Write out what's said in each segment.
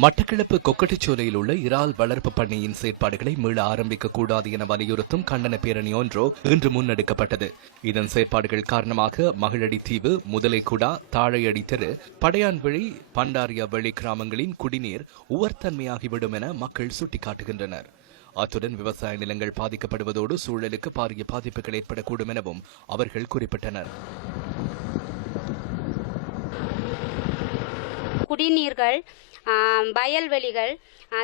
மட்டக்களப்பு கொக்கட்டிச்சோலையில் உள்ள இறால் வளர்ப்பு பண்ணையின் செயற்பாடுகளை மீள ஆரம்பிக்க கூடாது என வலியுறுத்தும் கண்டன பேரணி ஒன்றோ இன்று முன்னெடுக்கப்பட்டது. இதன் செயற்பாடுகள் காரணமாக மகளடி தீவு முதலைக்குடா தாழையடி தெரு படையான்வெளி பண்டாரியா வெளி கிராமங்களின் குடிநீர் உவர்த்தன்மையாகிவிடும் என மக்கள் சுட்டிக்காட்டுகின்றனர். அத்துடன் விவசாய நிலங்கள் பாதிக்கப்படுவதோடு சூழலுக்கு பாரிய பாதிப்புகள் ஏற்படக்கூடும் எனவும் அவர்கள் குறிப்பிட்டனர். குடிநீர்கள் வயல்வெளிகள்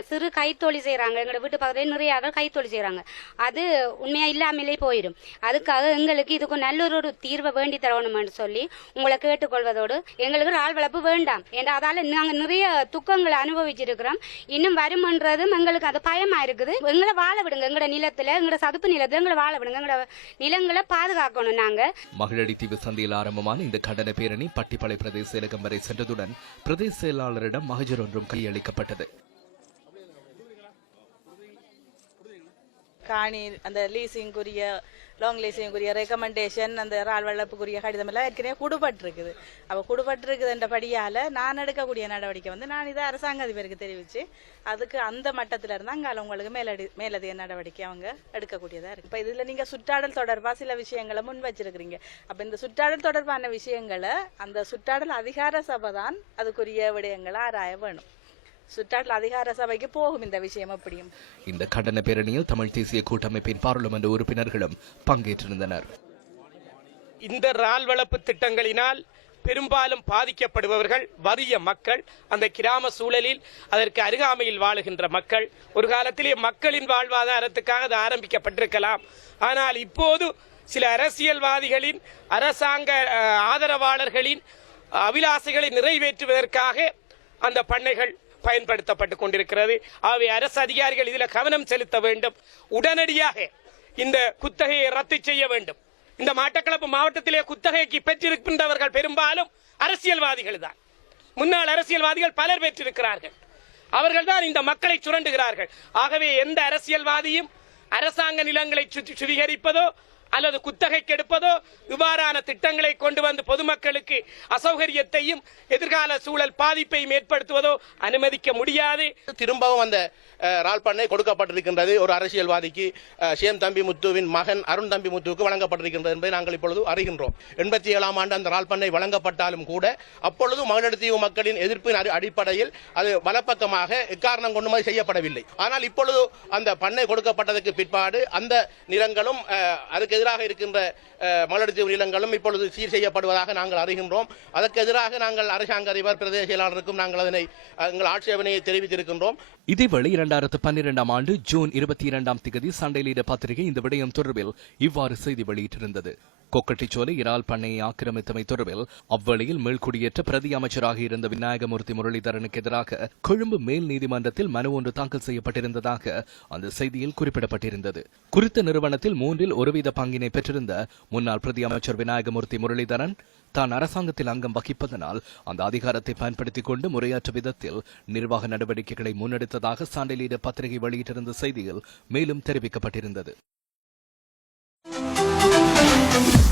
சிறு கைத்தொழில் செய்கிறாங்க எங்களோட வீட்டு பக்கத்தில் நிறைய ஆட்கள் கைத்தொழில் செய்கிறாங்க அது உண்மையாக இல்லாமலே போயிடும். அதுக்காக எங்களுக்கு இதுக்கு நல்ல ஒரு தீர்வை வேண்டி தரணும்னு சொல்லி உங்களை கேட்டுக்கொள்வதோடு எங்களுக்கு ஆள் வளர்ப்பு வேண்டாம். ஏன்னா அதால் நாங்கள் நிறைய துக்கங்களை அனுபவிச்சிருக்கிறோம். இன்னும் வருமன்றதும் எங்களுக்கு அது பயமாக இருக்குது. எங்களை வாழ விடுங்க. எங்களோட நிலத்தில் எங்களோட சதுப்பு நிலத்தில் எங்களை வாழ விடுங்க. எங்களோட நிலங்களை பாதுகாக்கணும் நாங்கள் மகளிர் தீவு சந்தையில் ஆரம்பமான இந்த கண்டன பேரணி பட்டிப்பளை பிரதேச இலக்கம் வரை சென்றதுடன் பிரதேச செயலாளரிடம் மகஜர் ஒன்றும் கையளிக்கப்பட்டது. காணி அந்த லீசிங்குரிய லாங் லீசிங்குரிய ரெக்கமெண்டேஷன் அந்த இறால் வளர்ப்புக்குரிய கடிதம் எல்லாம் ஏற்கனவே குடுபட்டிருக்குது. அப்போ குடுபட்டிருக்குதுன்றபடியால் நான் எடுக்கக்கூடிய நடவடிக்கை வந்து நான் இதை அரசாங்க அதிபருக்கு தெரிவித்து அதுக்கு அந்த மட்டத்தில் இருந்தால் அங்கே உங்களுக்கு மேலடி மேலதிக நடவடிக்கை அவங்க எடுக்கக்கூடியதாக இருக்குது இப்போ இதில் நீங்கள் சுற்றாடல் தொடர்பாக சில விஷயங்களை முன் வச்சிருக்கிறீங்க. அப்போ இந்த சுற்றாடல் தொடர்பான விஷயங்களை அந்த சுற்றாடல் அதிகார சபை தான் அதுக்குரிய விடயங்களை ஆராய வேணும். சுற்றாடல் அதிகார சபைக்கு போகும் இந்த விஷயம் அப்படியும். இந்த கண்டன பேரணியில் தமிழ் தேசிய கூட்டமைப்பின் பாராளுமன்ற உறுப்பினர்களும் பங்கேற்றிருந்தனர். இந்த இறால் வளர்ப்பு திட்டங்களினால் பெரும்பாலும் பாதிக்கப்படுபவர்கள் வறிய மக்கள் அந்த கிராம சூழலில் அதற்கு அருகாமையில் வாழுகின்ற மக்கள். ஒரு காலத்திலே மக்களின் வாழ்வாதாரத்துக்காக அது ஆரம்பிக்கப்பட்டிருக்கலாம். ஆனால் இப்போது சில அரசியல்வாதிகளின் அரசாங்க ஆதரவாளர்களின் அபிலாசைகளை நிறைவேற்றுவதற்காக அந்த பண்ணைகள் பயன்படுத்தப்பட்டு கொண்டிருக்கிறது. ஆகவே அரசு அதிகாரிகள் இதில் கவனம் செலுத்த வேண்டும். உடனடியாக இந்த குத்தகையை ரத்து செய்ய வேண்டும். இந்த மாட்டக்களப்பு மாவட்டத்திலே குத்தகைக்கு பெற்றிருக்கின்றவர்கள் பெரும்பாலும் அரசியல்வாதிகள் தான். முன்னாள் அரசியல்வாதிகள் பலர் பெற்றிருக்கிறார்கள். அவர்கள் தான் இந்த மக்களை சுரண்டுகிறார்கள். ஆகவே எந்த அரசியல்வாதியும் அரசாங்க நிலங்களை சுத்தி சுவீகரிப்பதோ அல்லது குத்தகைக்கு எடுப்பதோ இவ்வாறான திட்டங்களை கொண்டு வந்து பொதுமக்களுக்கு அசௌகரியத்தையும் எதிர்கால சூழல் பாதிப்பையும் ஏற்படுத்துவதோ அனுமதிக்க முடியாது. திரும்பவும் அந்த அஹ், இறால் பண்ணை கொடுக்கப்பட்டிருக்கின்றது. ஒரு அரசியல்வாதிக்கு சேம் தம்பி முத்துவின் மகன் அருண் தம்பி முத்துவுக்கு வழங்கப்பட்டிருக்கின்றது என்பதை நாங்கள் இப்பொழுது அறிகின்றோம். எண்பத்தி ஏழாம் ஆண்டு அந்த இறால் பண்ணை வழங்கப்பட்டாலும் கூட அப்பொழுது மகளிர்தீவு மக்களின் எதிர்ப்பின் அடி- அடிப்படையில் அது வலப்பக்கமாக எக்காரணம் கொண்டுமே செய்யப்படவில்லை. ஆனால் இப்பொழுது அந்த பண்ணை கொடுக்கப்பட்டதற்கு பிற்பாடு அந்த நிலங்களும் அதுக்கு எதிராக இருக்கின்ற அஹ், நிலங்களும் இப்பொழுது சீர் செய்யப்படுவதாக நாங்கள் அறிகின்றோம். அதற்கு எதிராக நாங்கள் அரசாங்க அதிபர் பிரதேச செயலாளருக்கும் நாங்கள் அதனை எங்கள் ஆட்சேபனையை தெரிவித்திருக்கின்றோம். இதேவேளை இரண்டாயிரத்து பன்னிரெண்டாம் ஆண்டு ஜூன் இருபத்தி இரண்டாம் திகதி சண்டை பத்திரிகை இந்த விடயம் தொடர்பில் இவ்வாறு செய்தி வெளியிட்டிருந்தது. கொக்கட்டிச்சோலை இறால் பண்ணையை ஆக்கிரமித்தமை தொடர்பில் அவ்வழியில் மேல்குடியேற்ற பிரதி அமைச்சராக இருந்த விநாயகமூர்த்தி முரளிதரனுக்கு எதிராக கொழும்பு மேல் நீதிமன்றத்தில் மனு ஒன்று தாக்கல் செய்யப்பட்டிருந்ததாக அந்த செய்தியில் குறிப்பிடப்பட்டிருந்தது. குறித்த நிறுவனத்தில் மூன்றில் ஒருவித பங்கினை பெற்றிருந்த முன்னாள் பிரதி அமைச்சர் விநாயகமூர்த்தி முரளிதரன் தான் அரசாங்கத்தில் அங்கம் வகிப்பதனால் அந்த அதிகாரத்தை பயன்படுத்திக் கொண்டு முறையாற்ற விதத்தில் நிர்வாக நடவடிக்கைகளை முன்னெடுத்ததாக சான்றிலீட பத்திரிகை வெளியிட்டிருந்த செய்தியில் மேலும் தெரிவிக்கப்பட்டிருந்தது. Thank you.